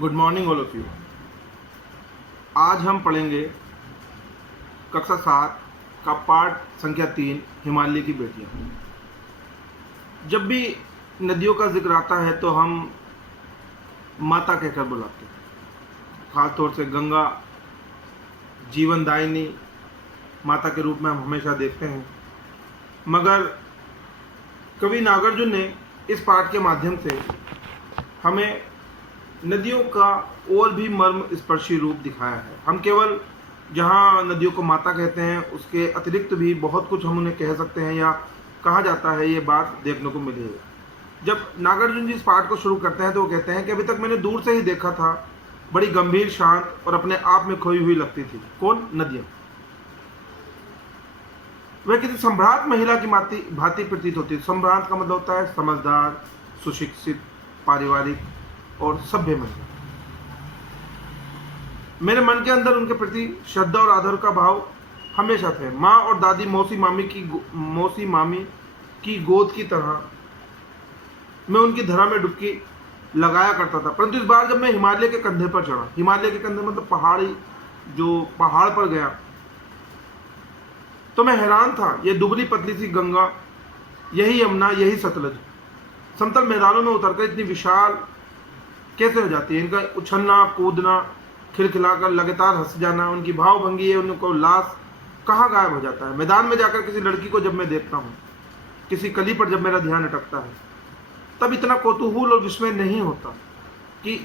Good morning all of you. आज हम पढ़ेंगे कक्षा 7 का पाठ संख्या 3 हिमालय की बेटियां। जब भी नदियों का जिक्र आता है तो हम माता कहकर बुलाते हैं। खासतौर से गंगा जीवनदायिनी माता के रूप में हम हमेशा देखते हैं। मगर कवि नागार्जुन ने इस पाठ के माध्यम से हमें नदियों का और भी मर्म स्पर्शी रूप दिखाया है। हम केवल जहाँ नदियों को माता कहते हैं उसके अतिरिक्त भी बहुत कुछ हम उन्हें कह सकते हैं या कहा जाता है, ये बात देखने को मिली है। जब नागार्जुन जी इस पाठ को शुरू करते हैं तो वो कहते हैं कि अभी तक मैंने दूर से ही देखा था, बड़ी गंभीर, शांत और अपने आप में खोई हुई लगती थी। कौन? नदियाँ। वह किसी सम्भ्रांत महिला की भांति प्रतीत होती है। सम्भ्रांत का मतलब होता है समझदार, सुशिक्षित, पारिवारिक और सभ्य महिला। मेरे मन के अंदर उनके प्रति श्रद्धा और आदर का भाव हमेशा थे। माँ और दादी मौसी मामी की गोद की तरह मैं उनकी धरा में डुबकी लगाया करता था। परंतु इस बार जब मैं हिमालय के कंधे पर चढ़ा, हिमालय के कंधे मतलब पहाड़ पर गया, तो मैं हैरान था। ये दुबली पतली सी गंगा, यही यमुना, यही सतलज समतल मैदानों में उतरकर इतनी विशाल कैसे हो जाती है। इनका उछलना, कूदना, खिलखिलाकर लगातार हंस जाना, उनकी भावभंगी है, उनको उल्लास कहाँ गायब हो जाता है। मैदान में जाकर किसी लड़की को जब मैं देखता हूँ, किसी कली पर जब मेरा ध्यान अटकता है, तब इतना कौतूहल और विस्मय नहीं होता कि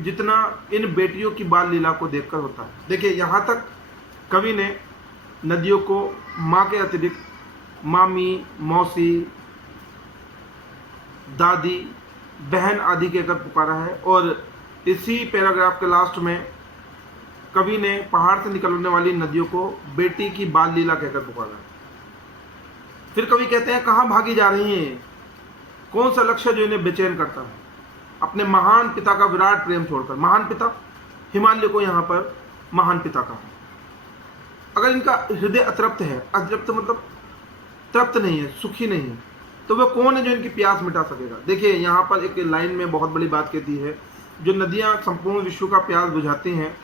जितना इन बेटियों की बाल लीला को देखकर होता है। देखिए, यहाँ तक कवि ने नदियों को माँ के अतिरिक्त मामी, मौसी, दादी, बहन आदि कहकर पुकारा है। और इसी पैराग्राफ के लास्ट में कवि ने पहाड़ से निकलने वाली नदियों को बेटी की बाल लीला कहकर पुकारा है। फिर कवि कहते हैं, कहाँ भागी जा रही हैं? कौन सा लक्ष्य जो इन्हें बेचैन करता है? अपने महान पिता का विराट प्रेम छोड़कर। महान पिता, हिमालय को यहाँ पर महान पिता कहा। अगर इनका हृदय अतृप्त है, अतृप्त मतलब तृप्त नहीं है, सुखी नहीं है, तो वह कौन है जो इनकी प्यास मिटा सकेगा? देखिए, यहाँ पर एक लाइन में बहुत बड़ी बात कहती है, जो नदियाँ संपूर्ण विश्व का प्यास बुझाती हैं,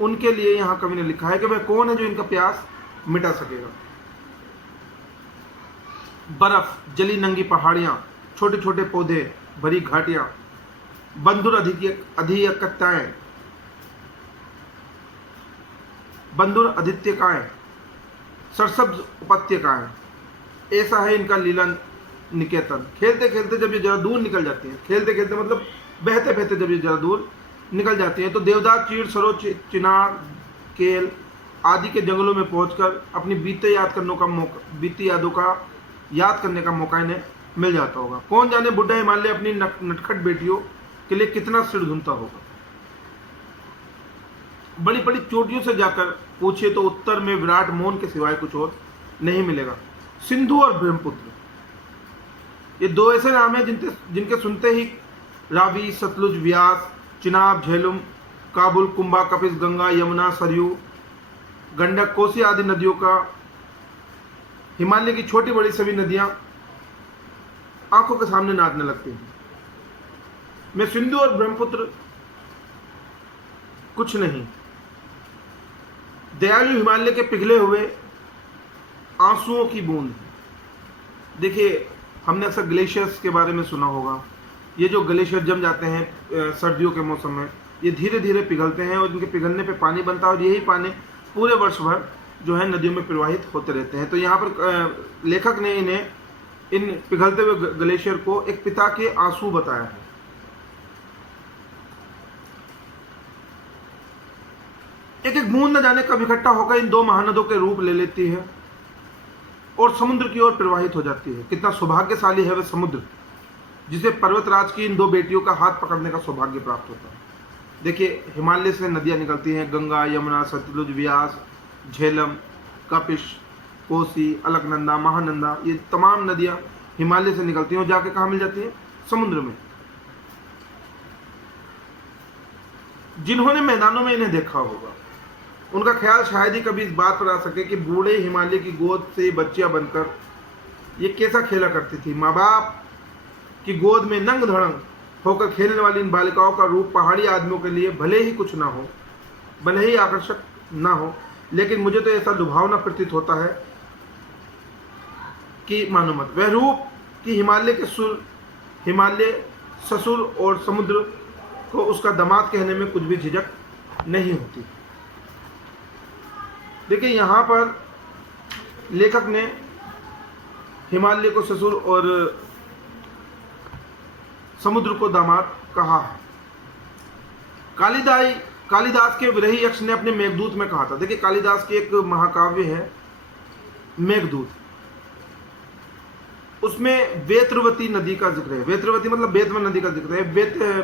उनके लिए यहाँ कवि ने लिखा है कि वह कौन है जो इनका प्यास मिटा सकेगा। बर्फ, जली नंगी पहाड़ियाँ, छोटे छोटे पौधे, भरी घाटियाँ, बंधुर अधिकताएं, बंधुर आदित्यकाएं, सरसब्ज उपत्यकाएं, ऐसा है इनका लीला निकेतन। खेलते खेलते जब ये जरा दूर निकल जाती हैं, खेलते खेलते मतलब बहते बहते जब ये जरा दूर निकल जाती हैं, तो देवदार, चीड़, सरो, चिनार, केल आदि के जंगलों में पहुंचकर अपनी बीती यादों का याद करने का मौका इन्हें मिल जाता होगा। कौन जाने बुढ़ा हिमालय अपनी नटखट बेटियों के लिए कितना सिर धुनता होगा। बड़ी बड़ी चोटियों से जाकर पूछिए तो उत्तर में विराट मौन के सिवाय कुछ और नहीं मिलेगा। सिंधु और ब्रह्मपुत्र, ये दो ऐसे नाम हैं जिनके सुनते ही रावी, सतलुज, व्यास, चिनाब, झेलुम, काबुल, कुंभा, कपिस, गंगा, यमुना, सरयू, गंडक, कोसी आदि नदियों का, हिमालय की छोटी बड़ी सभी नदियां आंखों के सामने नाचने लगती हैं। मैं सिंधु और ब्रह्मपुत्र कुछ नहीं, दयालु हिमालय के पिघले हुए आंसुओं की बूंद। देखिए, हमने अक्सर ग्लेशियर्स के बारे में सुना होगा। ये जो ग्लेशियर जम जाते हैं सर्दियों के मौसम में, ये धीरे धीरे पिघलते हैं और इनके पिघलने पे पानी बनता है और यही पानी पूरे वर्ष भर जो है नदियों में प्रवाहित होते रहते हैं। तो यहाँ पर लेखक ने इन्हें, इन पिघलते हुए ग्लेशियर को एक पिता के आंसू बताया है। एक एक बूंद न जाने कब इकट्ठा होकर इन दो महानदों के रूप ले लेती है और समुद्र की ओर प्रवाहित हो जाती है। कितना सौभाग्यशाली है वह समुद्र जिसे पर्वतराज की इन दो बेटियों का हाथ पकड़ने का सौभाग्य प्राप्त होता है। देखिए, हिमालय से नदियाँ निकलती हैं, गंगा, यमुना, सतलुज, व्यास, झेलम, कपिश, कोसी, अलकनंदा, महानंदा, ये तमाम नदियाँ हिमालय से निकलती हैं और जाके कहाँ मिल जाती हैं? समुद्र में। जिन्होंने मैदानों में इन्हें देखा होगा, उनका ख्याल शायद ही कभी इस बात पर आ सके कि बूढ़े हिमालय की गोद से बच्चियां बनकर ये कैसा खेला करती थी। माँ बाप की गोद में नंग धड़ंग होकर खेलने वाली इन बालिकाओं का रूप पहाड़ी आदमियों के लिए भले ही कुछ ना हो, भले ही आकर्षक ना हो, लेकिन मुझे तो ऐसा लुभावना प्रतीत होता है कि मानो मत। वह रूप कि हिमालय ससुर और समुद्र को उसका दामाद कहने में कुछ भी झिझक नहीं होती। देखिए यहाँ पर लेखक ने हिमालय को ससुर और समुद्र को दामाद कहा है। कालिदास के विरही यक्ष ने अपने मेघदूत में कहा था। देखिए कालिदास की एक महाकाव्य है मेघदूत, उसमें वेत्रवती नदी का जिक्र है। वेत्रवती मतलब बेतवा नदी का जिक्र है।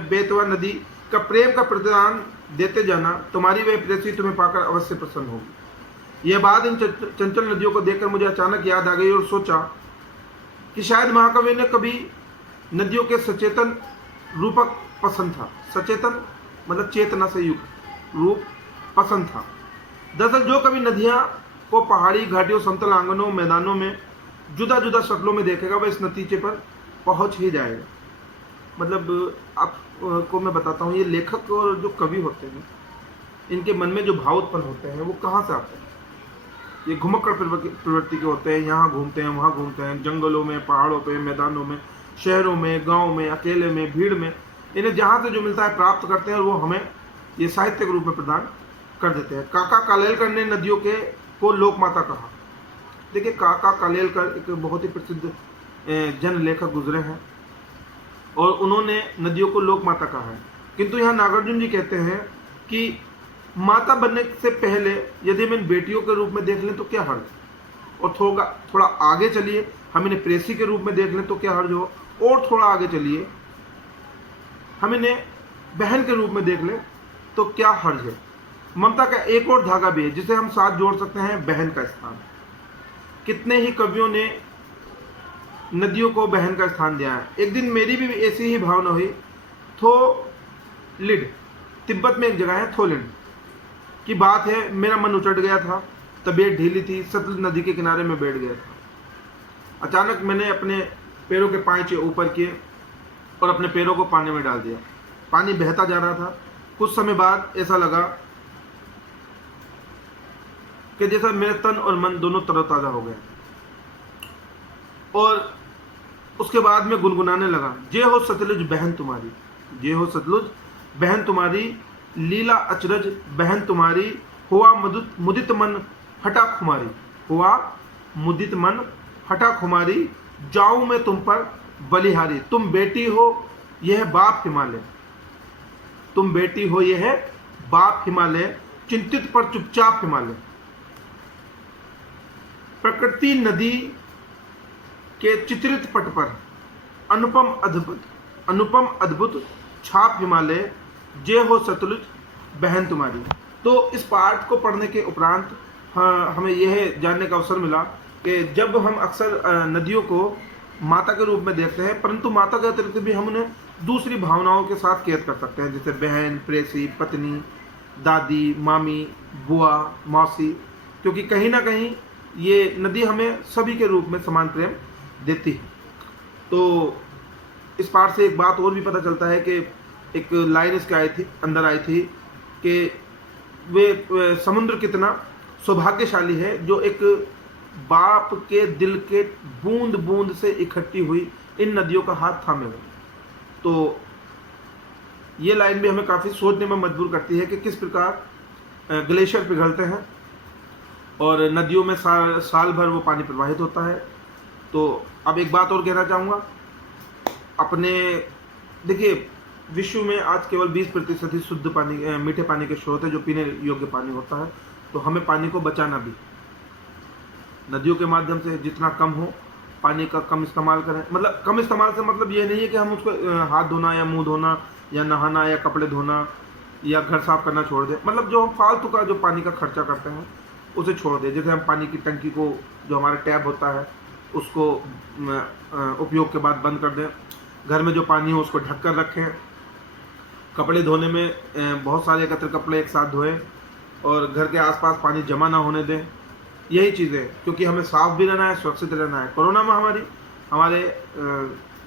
बेतवा नदी का प्रेम का प्रतिदान देते जाना, तुम्हारी वह प्रेसी तुम्हें पाकर अवश्य प्रसन्न होगी। यह बात इन चंचल नदियों को देखकर मुझे अचानक याद आ गई और सोचा कि शायद महाकवि ने कभी नदियों के सचेतन रूपक पसंद था। सचेतन मतलब चेतना से युक्त रूप पसंद था। दरअसल जो कभी नदियां को पहाड़ी घाटियों, समतल आंगनों, मैदानों में जुदा जुदा शक्लों में देखेगा वह इस नतीजे पर पहुंच ही जाएगा। मतलब आपको मैं बताता हूँ, ये लेखक और जो कवि होते हैं इनके मन में जो भाव उत्पन्न होते हैं वो कहाँ से आते हैं? ये घुमक्कड़ प्रवृत्ति के होते हैं। यहाँ घूमते हैं, वहाँ घूमते हैं, जंगलों में, पहाड़ों पे, मैदानों में, शहरों में, गाँव में, अकेले में, भीड़ में, इन्हें जहाँ से जो मिलता है प्राप्त करते हैं और वो हमें ये साहित्य के रूप में प्रदान कर देते हैं। काका कालेलकर ने नदियों को लोकमाता कहा। देखिए काका कालेलकर एक बहुत ही प्रसिद्ध जन लेखक गुजरे हैं और उन्होंने नदियों को लोकमाता कहा है। किंतु यहाँ नागार्जुन जी कहते हैं कि माता बनने से पहले यदि हम इन बेटियों के रूप में देख लें तो क्या हर्ज, और थोड़ा आगे चलिए हम इन्हें प्रेसी के रूप में देख लें तो क्या हर्ज हो, और थोड़ा आगे चलिए हम इन्हें बहन के रूप में देख लें तो क्या हर्ज है। ममता का एक और धागा भी है जिसे हम साथ जोड़ सकते हैं, बहन का स्थान। कितने ही कवियों ने नदियों को बहन का स्थान दिया है। एक दिन मेरी भी ऐसी ही भावना हुई। थोलिड, तिब्बत में एक जगह है थोलिड की बात है। मेरा मन उचट गया था, तबीयत ढीली थी, सतलुज नदी के किनारे में बैठ गया था। अचानक मैंने अपने पैरों के पांचे ऊपर किए और अपने पैरों को पानी में डाल दिया। पानी बहता जा रहा था। कुछ समय बाद ऐसा लगा कि जैसा मेरे तन और मन दोनों तरोताजा हो गए, और उसके बाद में गुनगुनाने लगा, जे हो सतलुज बहन तुम्हारी, जे हो सतलुज बहन तुम्हारी, लीला अचरज बहन तुम्हारी, हुआ मुदित मन हटा खुमारी, हुआ मुदित मन हटा खुमारी, जाऊं मैं तुम पर बलिहारी। तुम बेटी हो यह बाप हिमालय, तुम बेटी हो यह बाप हिमालय, चिंतित पर चुपचाप हिमालय। प्रकृति नदी के चित्रित पट पर अनुपम अद्भुत छाप हिमालय, जे हो सतलुज बहन तुम्हारी। तो इस पाठ को पढ़ने के उपरांत हमें यह जानने का अवसर मिला कि जब हम अक्सर नदियों को माता के रूप में देखते हैं, परंतु माता के अतिरिक्त भी हम उन्हें दूसरी भावनाओं के साथ कैद कर सकते हैं, जैसे बहन, प्रेसी, पत्नी, दादी, मामी, बुआ, मौसी, क्योंकि कहीं ना कहीं ये नदी हमें सभी के रूप में समान प्रेम देती है। तो इस पाठ से एक बात और भी पता चलता है कि एक लाइन इसके अंदर आई थी कि वे समुद्र कितना सौभाग्यशाली है जो एक बाप के दिल के बूंद बूंद से इकट्ठी हुई इन नदियों का हाथ थामे हुए। तो ये लाइन भी हमें काफ़ी सोचने में मजबूर करती है कि किस प्रकार ग्लेशियर पिघलते हैं और नदियों में साल भर वो पानी प्रवाहित होता है। तो अब एक बात और कहना चाहूँगा, अपने देखिए विश्व में आज केवल 20% ही शुद्ध पानी, मीठे पानी के स्रोत है जो पीने योग्य पानी होता है। तो हमें पानी को बचाना भी, नदियों के माध्यम से जितना कम हो पानी का कम इस्तेमाल करें। मतलब कम इस्तेमाल से मतलब ये नहीं है कि हम उसको हाथ धोना या मुंह धोना या नहाना या कपड़े धोना या घर साफ करना छोड़ दें। मतलब जो हम फालतू का जो पानी का खर्चा करते हैं उसे छोड़ दें। जैसे हम पानी की टंकी को, जो हमारा टैप होता है, उसको उपयोग के बाद बंद कर दें। घर में जो पानी हो उसको ढक कर रखें। कपड़े धोने में बहुत सारे एकत्र कपड़े एक साथ धोएं और घर के आसपास पानी जमा ना होने दें। यही चीज़ें, क्योंकि हमें साफ भी रहना है, सुरक्षित रहना है। कोरोना महामारी हमारे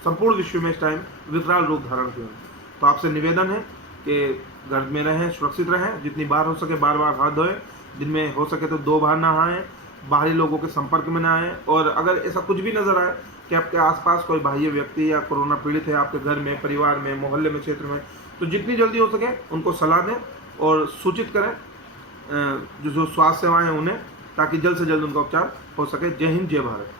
संपूर्ण विश्व में इस टाइम विकराल रूप धारण किया है। तो आपसे निवेदन है कि घर में रहें, सुरक्षित रहें, जितनी बार हो सके बार बार हाथ धोएं, दिन में हो सके तो 2 बार नहाएं, बाहरी लोगों के संपर्क में ना आएँ। और अगर ऐसा कुछ भी नज़र आए कि आपके आसपास कोई बाह्य व्यक्ति या कोरोना पीड़ित है आपके घर में, परिवार में, मोहल्ले में, क्षेत्र में, तो जितनी जल्दी हो सके उनको सलाह दें और सूचित करें जो स्वास्थ्य सेवाएं हैं उन्हें, ताकि जल्द से जल्द उनका उपचार हो सके। जय हिंद, जय भारत।